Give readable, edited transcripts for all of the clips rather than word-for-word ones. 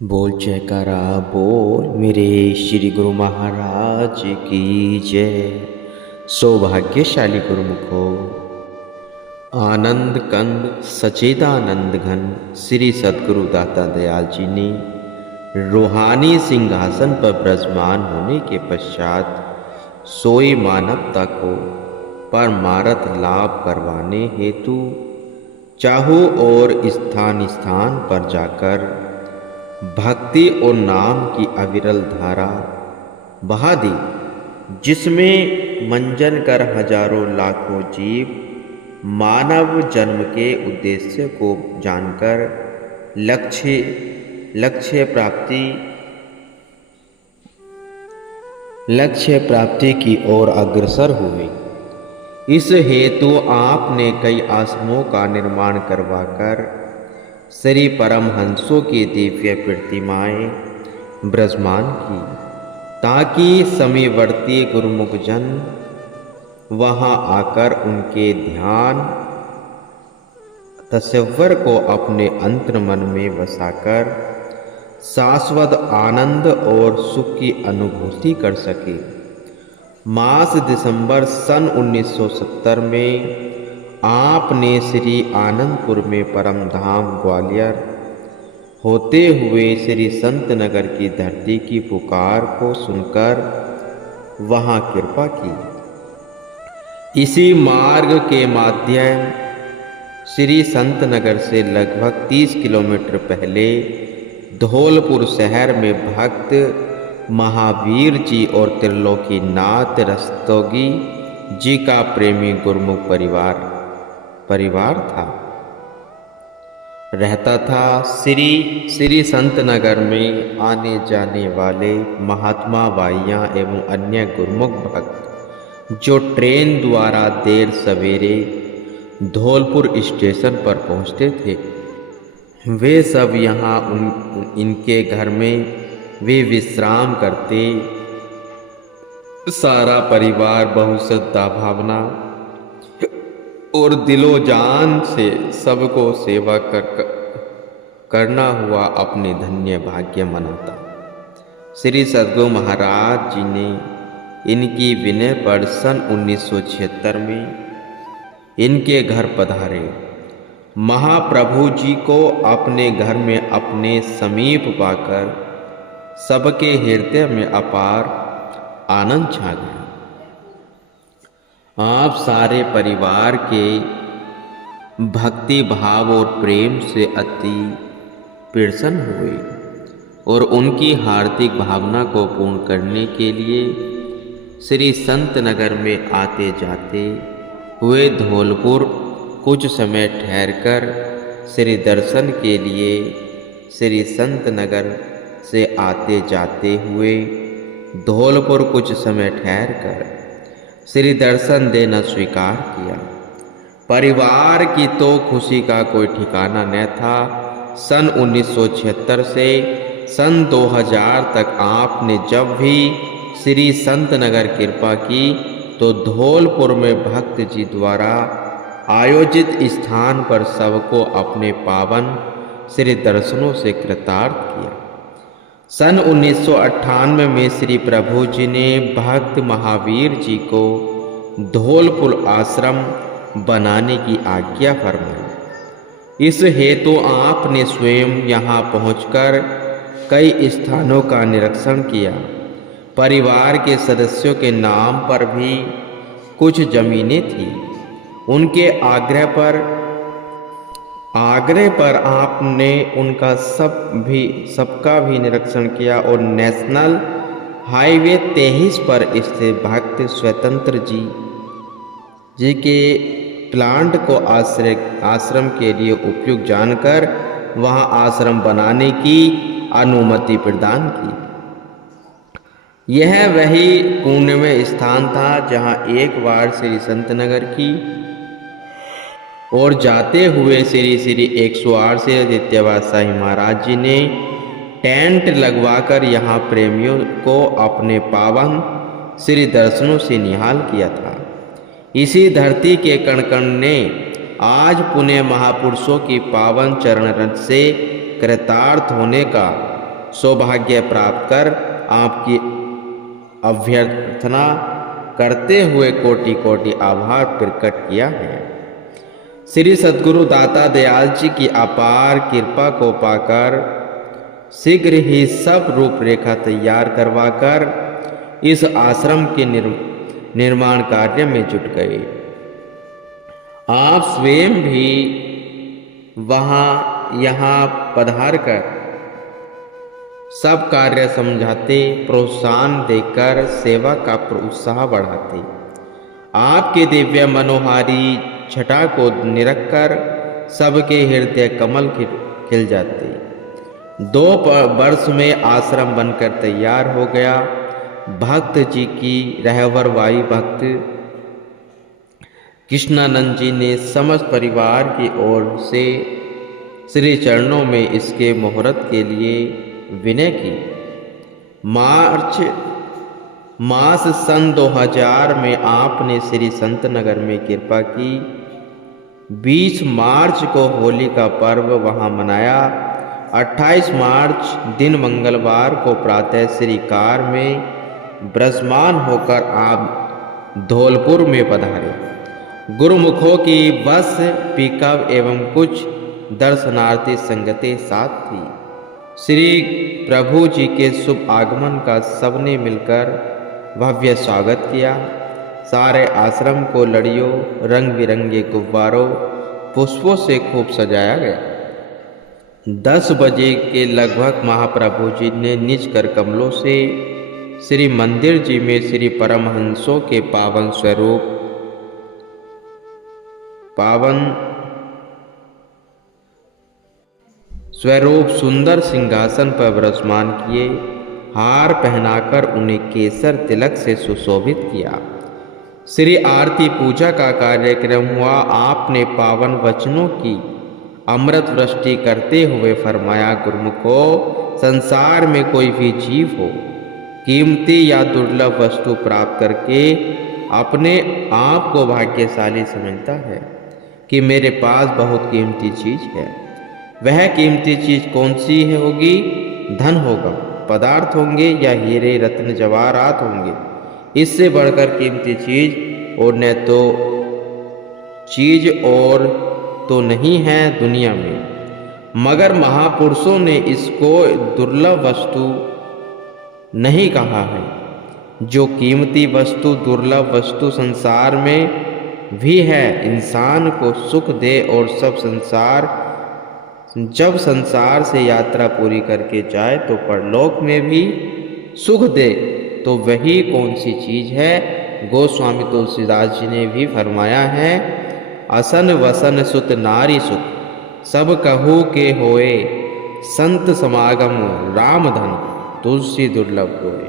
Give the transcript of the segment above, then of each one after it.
बोल जयकारा बोल मेरे श्री गुरु महाराज की जय। सौभाग्यशाली गुरुमुखो आनंद कंद सचेदानंद घन श्री सद्गुरु दाता दयाल जी ने रूहानी सिंहासन पर विराजमान होने के पश्चात सोई मानवता को परमार्थ लाभ करवाने हेतु चाहों और स्थान स्थान पर जाकर भक्ति और नाम की अविरल धारा बहा दी, जिसमें मंजन कर हजारों लाखों जीव मानव जन्म के उद्देश्य को जानकर लक्ष्य प्राप्ति की ओर अग्रसर हुए। इस हेतु आपने कई आश्रमों का निर्माण करवाकर श्री परमहंसों की दिव्य प्रतिमाएं विराजमान की, ताकि समीवर्ती गुरुमुख जन वहां आकर उनके ध्यान तस्वर को अपने अंतर मन में बसाकर शाश्वत आनंद और सुख की अनुभूति कर सके। मास दिसंबर सन 1970 में आपने श्री आनंदपुर में परम धाम ग्वालियर होते हुए श्री संत नगर की धरती की पुकार को सुनकर वहां कृपा की। इसी मार्ग के माध्यम श्री संत नगर से लगभग 30 किलोमीटर पहले धौलपुर शहर में भक्त महावीर जी और त्रिलोकीनाथ रस्तोगी जी का प्रेमी गुरुमुख परिवार रहता था। श्री संत नगर में आने जाने वाले महात्मा बाइयाँ एवं अन्य गुरुमुख भक्त जो ट्रेन द्वारा देर सवेरे धौलपुर स्टेशन पर पहुँचते थे, वे सब यहाँ इनके घर में वे विश्राम करते। सारा परिवार बहुत श्रद्धा भावना और दिलो जान से सबको सेवा करना हुआ अपने धन्य भाग्य मनाता। श्री सद्गुरु महाराज जी ने इनकी विनय पर सन 1976 में इनके घर पधारे। महाप्रभु जी को अपने घर में अपने समीप पाकर सबके हृदय में अपार आनंद छा गया। आप सारे परिवार के भक्ति भाव और प्रेम से अति प्रसन्न हुए और उनकी हार्दिक भावना को पूर्ण करने के लिए श्री संत नगर में आते जाते हुए धौलपुर कुछ समय ठहरकर श्री दर्शन के लिए श्री संत नगर से आते जाते हुए धौलपुर कुछ समय ठहरकर श्री दर्शन देना स्वीकार किया। परिवार की तो खुशी का कोई ठिकाना न था। सन 1976 से सन 2000 तक आपने जब भी श्री संत नगर कृपा की तो धौलपुर में भक्त जी द्वारा आयोजित स्थान पर सबको अपने पावन श्री दर्शनों से कृतार्थ किया। सन 1998 में श्री प्रभु जी ने भक्त महावीर जी को धौलपुर आश्रम बनाने की आज्ञा फरमाई। इस हेतु आपने स्वयं यहाँ पहुंचकर कई स्थानों का निरीक्षण किया। परिवार के सदस्यों के नाम पर भी कुछ जमीनें थीं। उनके आग्रह पर आपने उनका सबका भी निरीक्षण किया और नेशनल हाईवे 23 पर स्थित भक्त स्वतंत्र जी के प्लांट को आश्रम के लिए उपयुक्त जानकर वहां आश्रम बनाने की अनुमति प्रदान की। यह वही पुण्यमय स्थान था जहां एक बार श्री संत नगर की और जाते हुए श्री 108 श्री आदित्यवाद साईं महाराज जी ने टेंट लगवाकर यहाँ प्रेमियों को अपने पावन श्री दर्शनों से निहाल किया था। इसी धरती के कण कण ने आज पुण्य महापुरुषों की पावन चरण रज से कृतार्थ होने का सौभाग्य प्राप्त कर आपकी अभ्यर्थना करते हुए कोटि कोटि आभार प्रकट किया है। श्री सद्गुरु दाता दयाल जी की अपार कृपा को पाकर शीघ्र ही सब रूपरेखा तैयार करवाकर इस आश्रम के निर्माण कार्य में जुट गए। आप स्वयं भी यहाँ पधार कर सब कार्य समझाते, प्रोत्साहन देकर सेवा का उत्साह बढ़ाते। आपके दिव्य मनोहारी छटा को निरखकर सबके हृदय कमल खिल जाते। 2 वर्ष में आश्रम बनकर तैयार हो गया। भक्त जी की रहबरवाई भक्त कृष्णानंद जी ने समस्त परिवार की ओर से श्री चरणों में इसके मुहूर्त के लिए विनय की। मास सन 2000 में आपने श्री संत नगर में कृपा की। 20 मार्च को होली का पर्व वहां मनाया। 28 मार्च दिन मंगलवार को प्रातः श्री कार में ब्रजमान होकर आप धौलपुर में पधारे। गुरुमुखों की बस, पिकअप एवं कुछ दर्शनार्थी संगतें साथ थी। श्री प्रभु जी के शुभ आगमन का सबने मिलकर भव्य स्वागत किया। सारे आश्रम को लड़ियों, रंग बिरंगे गुब्बारों, पुष्पों से खूब सजाया गया। 10 बजे के लगभग महाप्रभु जी ने निज कर कमलों से श्री मंदिर जी में श्री परमहंसों के पावन स्वरूप सुंदर सिंहासन पर विराजमान किए। हार पहनाकर उन्हें केसर तिलक से सुशोभित किया। श्री आरती पूजा का कार्यक्रम हुआ। आपने पावन वचनों की अमृत वृष्टि करते हुए फरमाया, गुरुमुखों, संसार में कोई भी जीव हो, कीमती या दुर्लभ वस्तु प्राप्त करके अपने आप को भाग्यशाली समझता है कि मेरे पास बहुत कीमती चीज है। वह कीमती चीज कौन सी है होगी? धन होगा, पदार्थ होंगे या हीरे रत्न जवाहरात होंगे। इससे बढ़कर कीमती चीज और न तो चीज और तो नहीं है दुनिया में। मगर महापुरुषों ने इसको दुर्लभ वस्तु नहीं कहा है। जो कीमती वस्तु, दुर्लभ वस्तु संसार में भी है, इंसान को सुख दे और जब संसार से यात्रा पूरी करके जाए तो परलोक में भी सुख दे, तो वही कौन सी चीज है? गोस्वामी तुलसीदास जी ने भी फरमाया है, असन वसन सुत नारी सुख, सब कहू के होए, संत समागम राम धन, तुलसी दुर्लभ होए।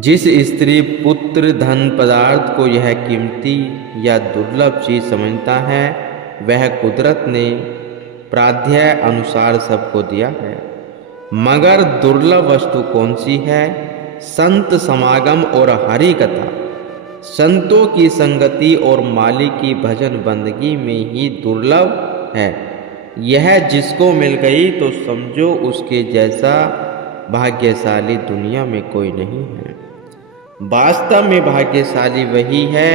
जिस स्त्री, पुत्र, धन पदार्थ को यह कीमती या दुर्लभ चीज समझता है, वह कुदरत ने प्राध्याय अनुसार सबको दिया है। मगर दुर्लभ वस्तु कौन सी है? संत समागम और हरि कथा, संतों की संगति और मालिक की भजन बंदगी में ही दुर्लभ है। यह जिसको मिल गई तो समझो उसके जैसा भाग्यशाली दुनिया में कोई नहीं है। वास्तव में भाग्यशाली वही है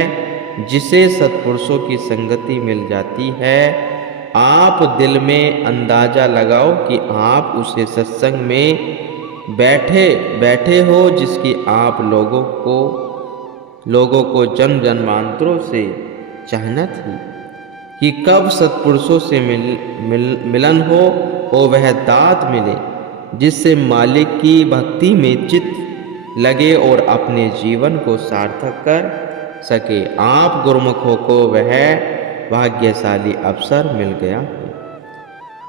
जिसे सत्पुरुषों की संगति मिल जाती है। आप दिल में अंदाजा लगाओ कि आप उसे सत्संग में बैठे हो जिसकी आप लोगों को जन्म जन्मांतरों से चाहना थी कि कब सत्पुरुषों से मिलन हो और वह दात मिले जिससे मालिक की भक्ति में चित्त लगे और अपने जीवन को सार्थक कर सके। आप गुरुमुखों को वह भाग्यशाली अवसर मिल गया है।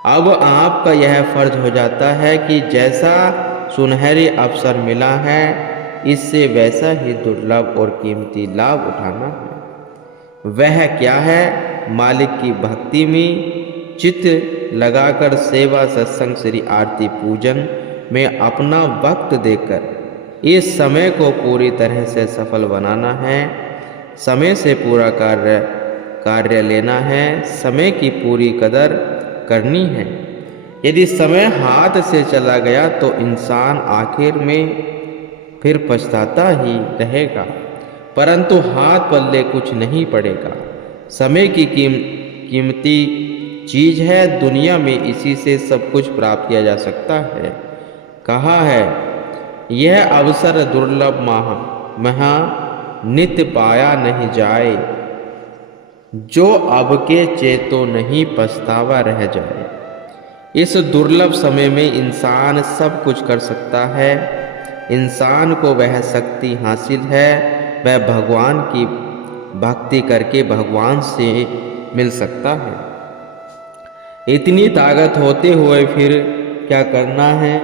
अब आपका यह फर्ज हो जाता है कि जैसा सुनहरी अवसर मिला है, इससे वैसा ही दुर्लभ और कीमती लाभ उठाना है। वह क्या है? मालिक की भक्ति में चित्त लगाकर सेवा, सत्संग, श्री आरती पूजन में अपना वक्त देकर इस समय को पूरी तरह से सफल बनाना है। समय से पूरा कार्य लेना है। समय की पूरी कदर करनी है। यदि समय हाथ से चला गया तो इंसान आखिर में फिर पछताता ही रहेगा, परंतु हाथ पल्ले कुछ नहीं पड़ेगा। समय की कीमती चीज है, दुनिया में इसी से सब कुछ प्राप्त किया जा सकता है। कहा है, यह अवसर दुर्लभ महा नित्य पाया नहीं जाए, जो अब के चेतो नहीं पछतावा रह जाए। इस दुर्लभ समय में इंसान सब कुछ कर सकता है। इंसान को वह शक्ति हासिल है, वह भगवान की भक्ति करके भगवान से मिल सकता है। इतनी ताकत होते हुए फिर क्या करना है?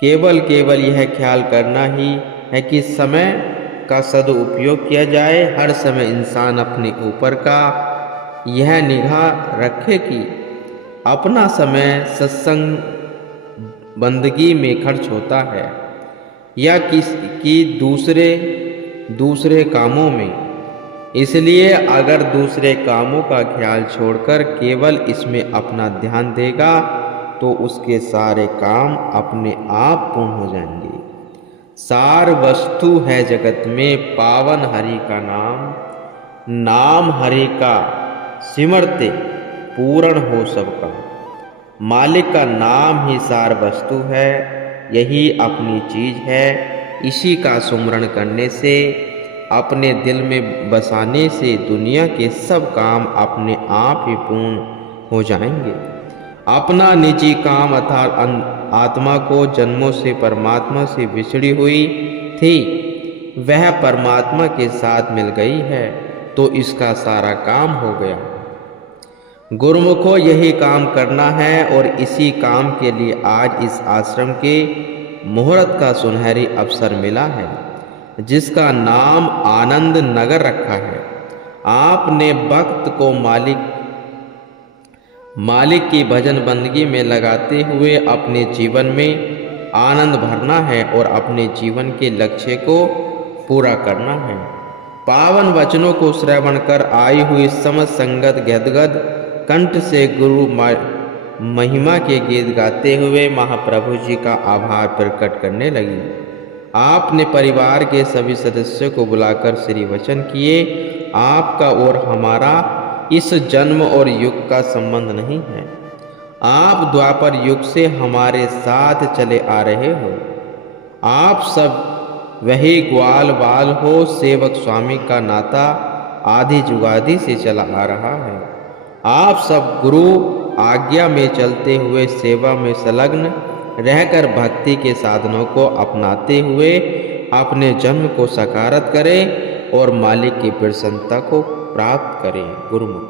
केवल यह ख्याल करना ही है कि समय का सदुपयोग किया जाए। हर समय इंसान अपने ऊपर का यह निगाह रखे कि अपना समय सत्संग बंदगी में खर्च होता है या दूसरे कामों में। इसलिए अगर दूसरे कामों का ख्याल छोड़कर केवल इसमें अपना ध्यान देगा तो उसके सारे काम अपने आप पूर्ण हो जाएंगे। सार वस्तु है जगत में पावन हरि का नाम, नाम हरि का सिमरते पूर्ण हो सबका। मालिक का नाम ही सार वस्तु है, यही अपनी चीज है। इसी का सुमरण करने से, अपने दिल में बसाने से दुनिया के सब काम अपने आप ही पूर्ण हो जाएंगे। अपना निजी काम अर्थात आत्मा को जन्मों से परमात्मा से बिछड़ी हुई थी, वह परमात्मा के साथ मिल गई है, तो इसका सारा काम हो गया। गुरुमुखों, यही काम करना है और इसी काम के लिए आज इस आश्रम के मुहूर्त का सुनहरी अवसर मिला है, जिसका नाम आनंद नगर रखा है। आपने भक्त को मालिक की भजन बंदगी में लगाते हुए अपने जीवन में आनंद भरना है और अपने जीवन के लक्ष्य को पूरा करना है। पावन वचनों को श्रवण कर आई हुई समस्त संगत गदगद कंठ से गुरु महिमा के गीत गाते हुए महाप्रभु जी का आभार प्रकट करने लगी। आपने परिवार के सभी सदस्यों को बुलाकर श्री वचन किए। आपका और हमारा इस जन्म और युग का संबंध नहीं है। आप द्वापर युग से हमारे साथ चले आ रहे हो। आप सब वही ग्वाल बाल हो। सेवक स्वामी का नाता आदि जुगादि से चला आ रहा है। आप सब गुरु आज्ञा में चलते हुए सेवा में संलग्न रहकर भक्ति के साधनों को अपनाते हुए अपने जन्म को सकारत करें और मालिक की प्रसन्नता को प्राप्त करें। गुरुमुख।